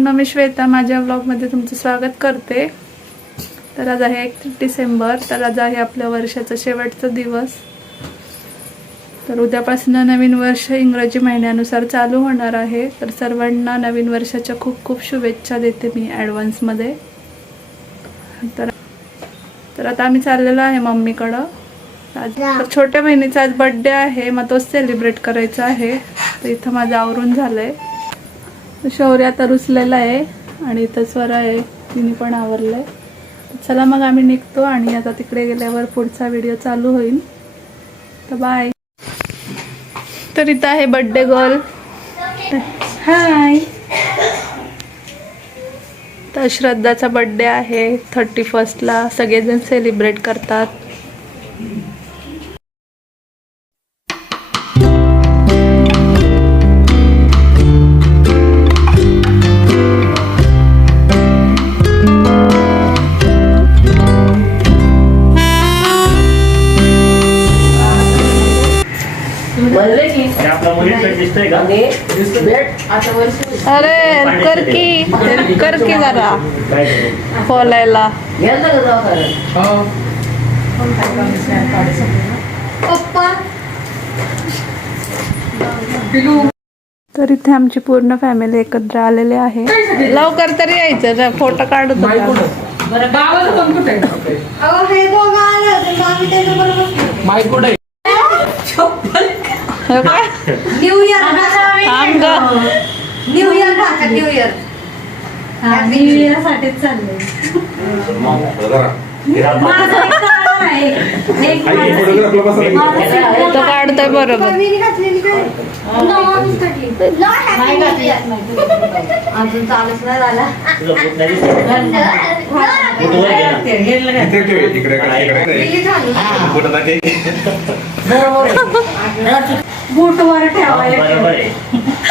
मित्रांनो मी श्वेता माझ्या व्लॉगमध्ये तुमचं स्वागत करते. तर आज आहे एकतीस डिसेंबर तर आज आहे आपल्या वर्षाचा शेवटचा दिवस. तर उद्यापासून नवीन वर्ष इंग्रजी महिन्यानुसार चालू होणार आहे. तर सर्वांना नवीन वर्षाच्या खूप खूप शुभेच्छा देते मी ॲडव्हान्समध्ये तर तर आता आम्ही चाललेलो आहे मम्मीकडं. आज तर छोट्या बहिणीचा आज बड्डे आहे मग तोच सेलिब्रेट करायचा आहे. तर इथं माझं आवरून झालंय. शौर्य आता रुसलेला आहे आणि इथं स्वर आहे तिने पण आवरलंय. चला मग आम्ही निघतो आणि आता तिकडे गेल्यावर पुढचा व्हिडिओ चालू होईल. तर बाय तर इथं आहे बड्डे गर्ल हाय तर श्रद्धाचा बड्डे आहे. थर्टी फर्स्टला सगळेजण सेलिब्रेट करतात. दिसतोय का? अरे कर की कर की जरा. करू? बोलायला. तर इथे आमची पूर्ण फॅमिली एकत्र आलेली आहे. लवकर तरी यायचं फोटो काढत होता. हो का? न्यू इयर थांब गं. New year new year new year साठीच चाललंय फिरा. तो काढतोय बरोबर अजून चालूच नाही झाला तुझं बोट नाही दिसत.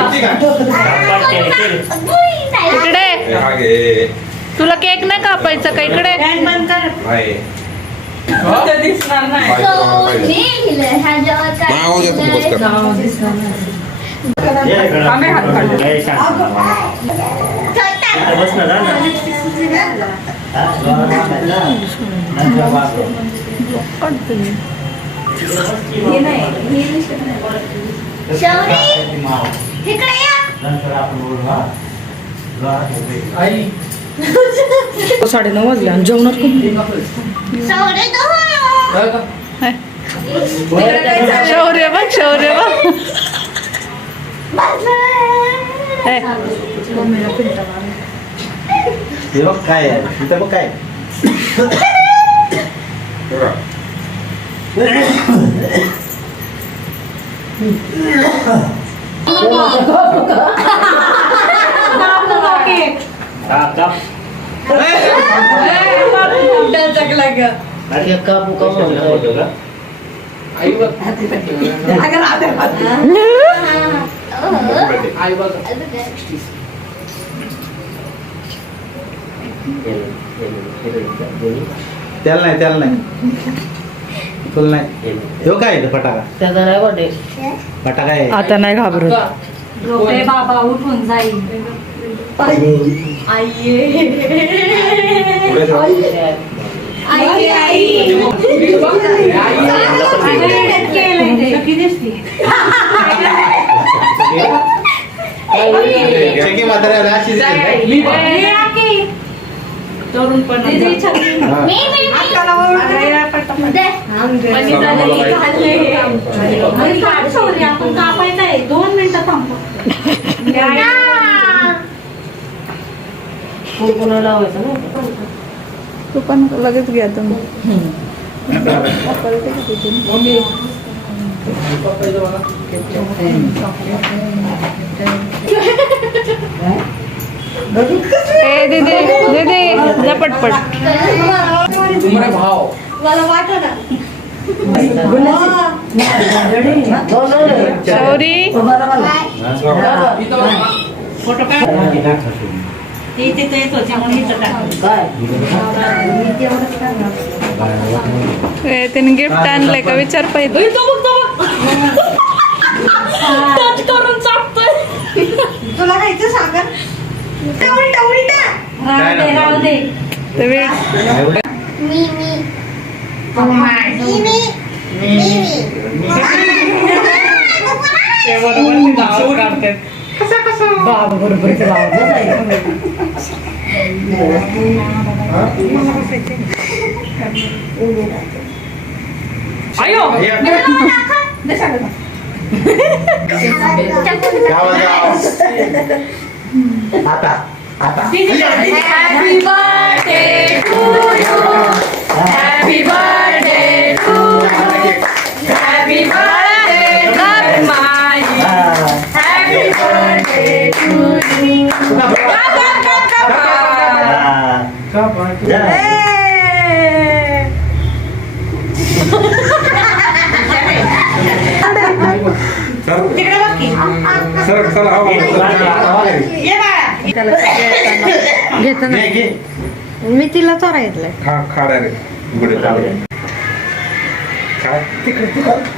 किती काय? कापायचे आहे ते. इकडे हे, हा. तुला केक नाही कापायचा का इकडे आहे. पाहिजे. ये. इकडं. आहे. हा. साडे नऊ वाजले आणि जेवणात शौर्य बघ शौर्य बघ. ए, हे बघ काय आहे? इथं बघ काय बघा. हा, काप. अरे, कापू कापू होतो का? त्याला नाही त्याला नाही तुला नाही हे काय इथं फटाका त्याचा नाही बर्थडे फटाका आहे आता नाही घाबरत रोपे बाबा उठून जाईल चकी? हा. आपण कापायचं आहे. दोन मिनिटं थांबतो कुंकुला लावायचं ना? तू पण लगेच घ्या तुम्ही. ए दीदी दीदी जा पटपट मला वाटत येत तिने गिफ्ट आणलंय का? विचार पाहिजे तुला खायचं सागर उलटा उलटा राहू दे राहू दे. तर वे- आता आता तिकडे बघ की. सर चला हो ये बाळा घे, घे. मी तिला चोरा घेतलाय खा खा काय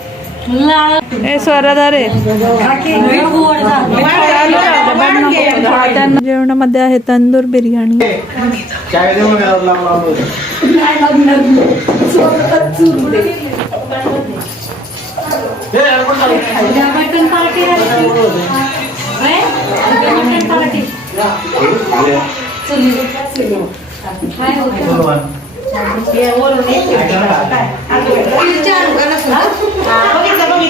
जेवणामध्ये आहे तंदूर बिर्याणी. चाय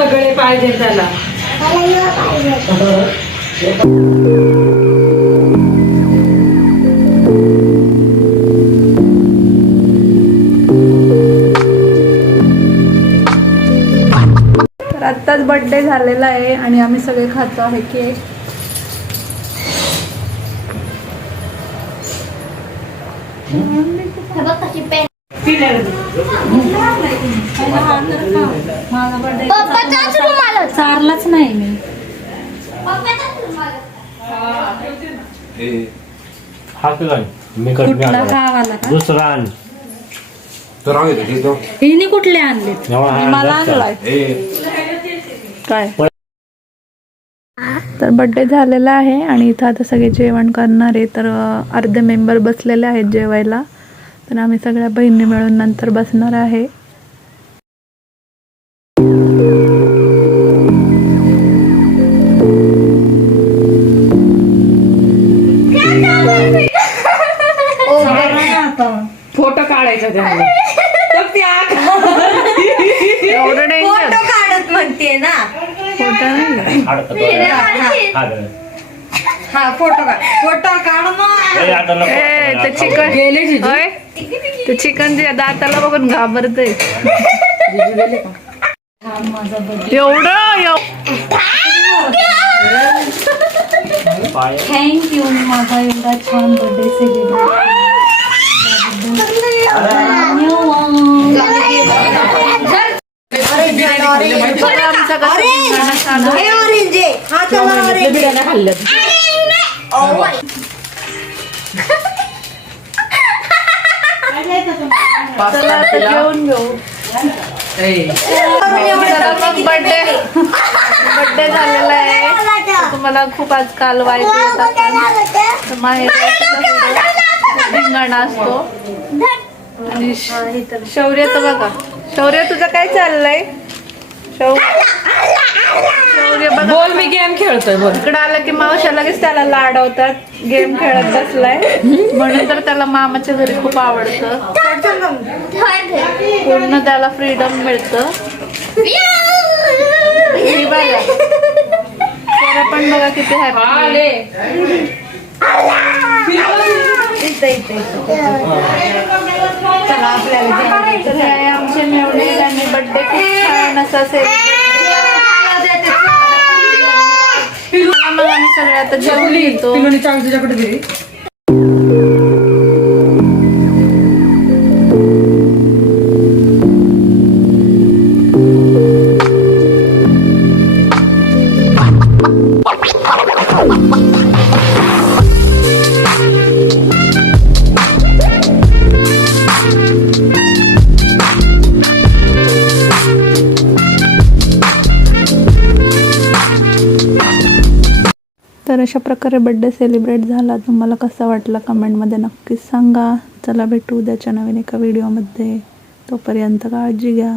सगळे पाहिजे त्याला. तर आत्ताच बर्थडे झालेला आहे आणि आम्ही सगळे खातो आहे केक. पप्पाचाच रुमाल होता. चारलाच नाही मी. हा. कुठला हा वाला का? दुसरा आण. तर हिने कुठले आणले? एवढा हा मला जास्त. आणलाय. ए काय? तर बड्डे झालेला आहे आणि इथं आता सगळे जेवण करणार आहे. तर अं, अर्धे मेंबर बसलेले आहेत जेवायला. तर आम्ही सगळ्या बहिणी मिळून नंतर बसणार आहे. एवढं डेंजर काढत म्हणते ना. फोटो नाही. हा फोटो काढ. फोटो काढ मग ए, आता नको. ए ते चिकन. होय? ते चिकन जे दाताला बघून घाबरते एवढं एव- थँक्यू माझा एवढा छान बर्थडे सेलिब्रेट आता जेवून घेऊ बर्थडे बर्थडे झालेला आहे. तुम्हाला खूप आजकाल वाईट येतात माहेर धिंगाणा असतो. आणि शौर्य तर बघा. शौर्य तुझं काय चाललंय? शौ शौर्य बघा. बोल मी गेम खेळतोय बोल. इकडे आलं की मावशा लगेच त्याला लाडवतात. गेम खेळत बसलाय. म्हणून तर त्याला मामाच्या घरी खूप आवडतं. पूर्ण त्याला फ्रीडम मिळतं. ही बघा. जरा पण बघा किती हॅपी चला आपल्याला हे आमचे मेवणे त्यांनी बर्थडे खूप छान असा सेलिब्रेट मग आम्ही सगळे आता जेवून येतो चावी तुझ्याकडे अशा प्रकारे बड्डे सेलिब्रेट झाला तुम्हाला कसा वाटला कमेंटमध्ये नक्कीच सांगा. चला भेटू उद्याच्या नवीन एका व्हिडिओमध्ये तोपर्यंत काळजी घ्या.